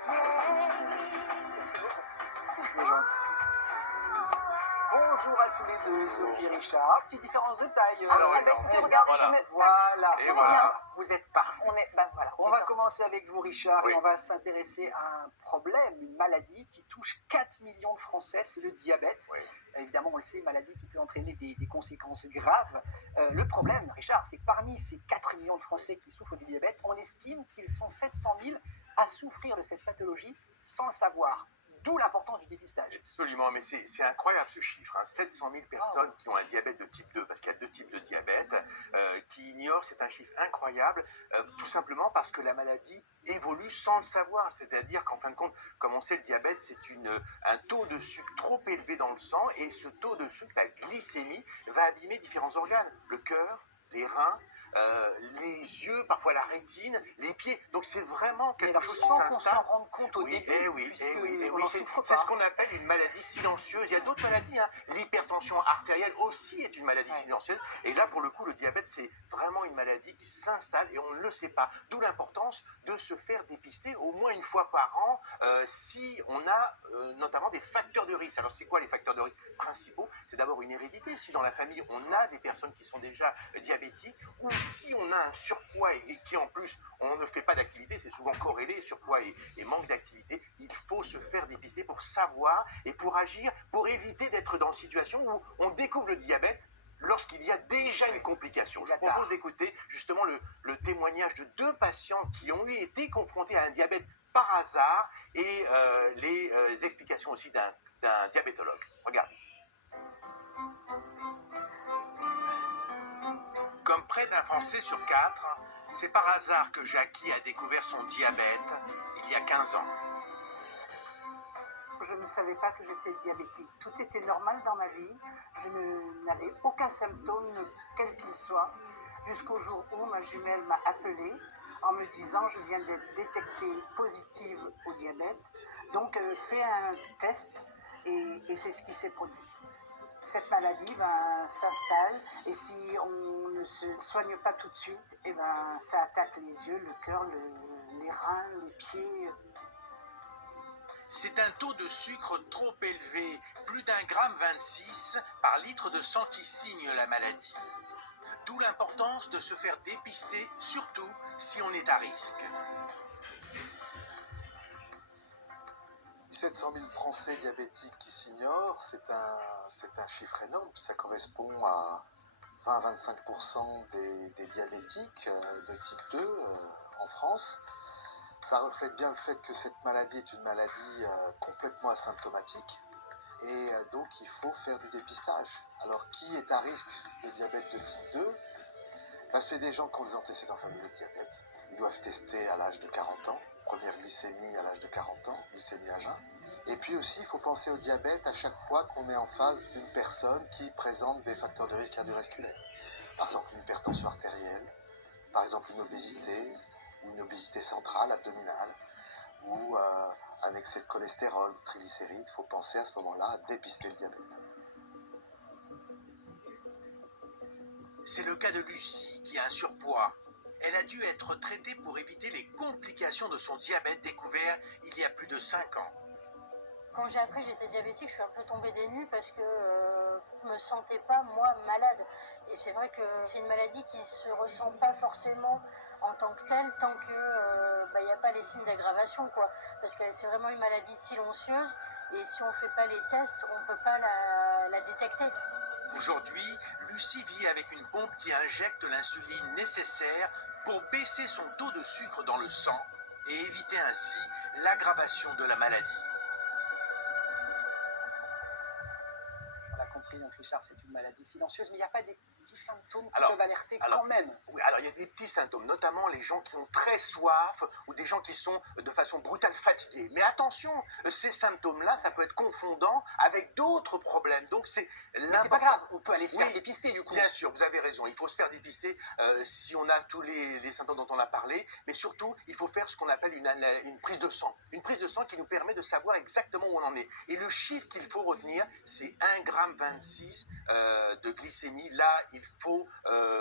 C'est gentil. Bonjour à tous les deux, Sophie et Richard. Petite différence de taille. Alors, avec écoutez, vous, regarde, voilà. je me- Voilà. Et voilà. Vous êtes parfait. Voilà. On va commencer avec vous, Richard, Oui. et on va s'intéresser à un problème, une maladie qui touche 4 millions de Français, c'est le diabète. Oui. Évidemment, on le sait, une maladie qui peut entraîner des conséquences graves. Le problème, Richard, c'est que parmi ces 4 millions de Français qui souffrent du diabète, on estime qu'ils sont 700 000 à souffrir de cette pathologie sans le savoir. D'où l'importance du dépistage. Absolument, mais c'est incroyable ce chiffre. 700 000 personnes qui ont un diabète de type 2, parce qu'il y a 2 types de diabète, qui ignorent, c'est un chiffre incroyable, tout simplement parce que la maladie évolue sans le savoir. C'est-à-dire qu'en fin de compte, comme on sait, le diabète, c'est un taux de sucre trop élevé dans le sang, et ce taux de sucre, la glycémie, va abîmer différents organes, le cœur, les reins, les yeux, parfois la rétine, les pieds. Donc c'est vraiment quelque chose qui sans qu'on s'installe. s'en rende compte au début, puisque on n'en souffre C'est pas. ce qu'on appelle une maladie silencieuse. Il y a d'autres maladies, hein. L'hypertension artérielle aussi est une maladie silencieuse. Et là, pour le coup, le diabète, c'est vraiment une maladie qui s'installe et on ne le sait pas. D'où l'importance de se faire dépister au moins une fois par an si on a notamment des facteurs de risque. Alors, c'est quoi les facteurs de risque principaux? C'est d'abord une hérédité. Si dans la famille, on a des personnes qui sont déjà diabétiques, ou si on a un surpoids et qui en plus on ne fait pas d'activité, c'est souvent corrélé, surpoids et manque d'activité, il faut se faire dépister pour savoir et pour agir, pour éviter d'être dans une situation où on découvre le diabète lorsqu'il y a déjà une complication. Je vous propose d'écouter justement le témoignage de 2 patients qui ont été confrontés à un diabète par hasard et les explications aussi d'un diabétologue. Regardez. Comme près d'un Français sur 4, c'est par hasard que Jackie a découvert son diabète il y a 15 ans. Je ne savais pas que j'étais diabétique. Tout était normal dans ma vie. Je n'avais aucun symptôme, quel qu'il soit, jusqu'au jour où ma jumelle m'a appelée en me disant je viens d'être détectée positive au diabète. Donc fais un test et c'est ce qui s'est produit. Cette maladie s'installe et si on ne se soigne pas tout de suite, ça attaque les yeux, le cœur, les reins, les pieds. C'est un taux de sucre trop élevé, plus d'1,26 g par litre de sang qui signe la maladie. D'où l'importance de se faire dépister, surtout si on est à risque. 700 000 Français diabétiques qui s'ignorent, c'est un chiffre énorme. Ça correspond à 20 à 25% des diabétiques de type 2 en France. Ça reflète bien le fait que cette maladie est une maladie complètement asymptomatique et donc il faut faire du dépistage. Alors qui est à risque de diabète de type 2 ? C'est des gens qui ont des antécédents familiaux de diabète. Ils doivent tester à l'âge de 40 ans, première glycémie à l'âge de 40 ans, glycémie à jeun. Et puis aussi, il faut penser au diabète à chaque fois qu'on est en face d'une personne qui présente des facteurs de risque cardiovasculaires. Par exemple, une hypertension artérielle, par exemple une obésité, ou une obésité centrale, abdominale, ou un excès de cholestérol, triglycérides. Il faut penser à ce moment-là à dépister le diabète. C'est le cas de Lucie qui a un surpoids. Elle a dû être traitée pour éviter les complications de son diabète découvert il y a plus de 5 ans. Quand j'ai appris que j'étais diabétique, je suis un peu tombée des nues parce que je me sentais pas, moi, malade. Et c'est vrai que c'est une maladie qui se ressent pas forcément en tant que telle tant que y a pas les signes d'aggravation, quoi. Parce que c'est vraiment une maladie silencieuse et si on fait pas les tests, on peut pas la détecter. Aujourd'hui, Lucie vit avec une pompe qui injecte l'insuline nécessaire pour baisser son taux de sucre dans le sang et éviter ainsi l'aggravation de la maladie. On l'a compris, donc Richard, c'est une maladie silencieuse, mais il n'y a pas des petits symptômes qui Alors, peuvent alerter quand même. Oui, alors il y a des petits symptômes, notamment les gens qui ont très soif ou des gens qui sont de façon brutale fatigués. Mais attention, ces symptômes-là, ça peut être confondant avec d'autres problèmes. Donc Mais c'est pas grave, on peut aller se faire dépister du coup. Bien sûr, vous avez raison, il faut se faire dépister si on a tous les symptômes dont on a parlé, mais surtout, il faut faire ce qu'on appelle une prise de sang. Une prise de sang qui nous permet de savoir exactement où on en est. Et le chiffre qu'il faut retenir, c'est 1,26 g de glycémie. Là, il faut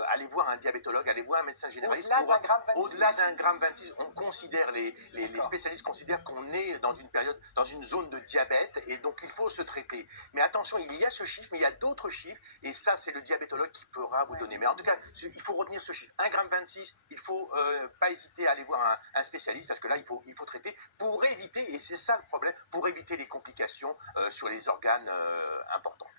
aller voir un diabétologue. diabétologue, allez voir un médecin généraliste. Au-delà d'un gramme 26. Au-delà d'un gramme 26, on considère, les D'accord. spécialistes considèrent qu'on est dans une période, dans une zone de diabète, et donc il faut se traiter. Mais attention, il y a ce chiffre, mais il y a d'autres chiffres, et ça, c'est le diabétologue qui pourra vous donner. Mais en tout cas, il faut retenir ce chiffre. 1 gramme 26, il ne faut pas hésiter à aller voir un spécialiste, parce que là, il faut traiter pour éviter, et c'est ça le problème, pour éviter les complications sur les organes importantes.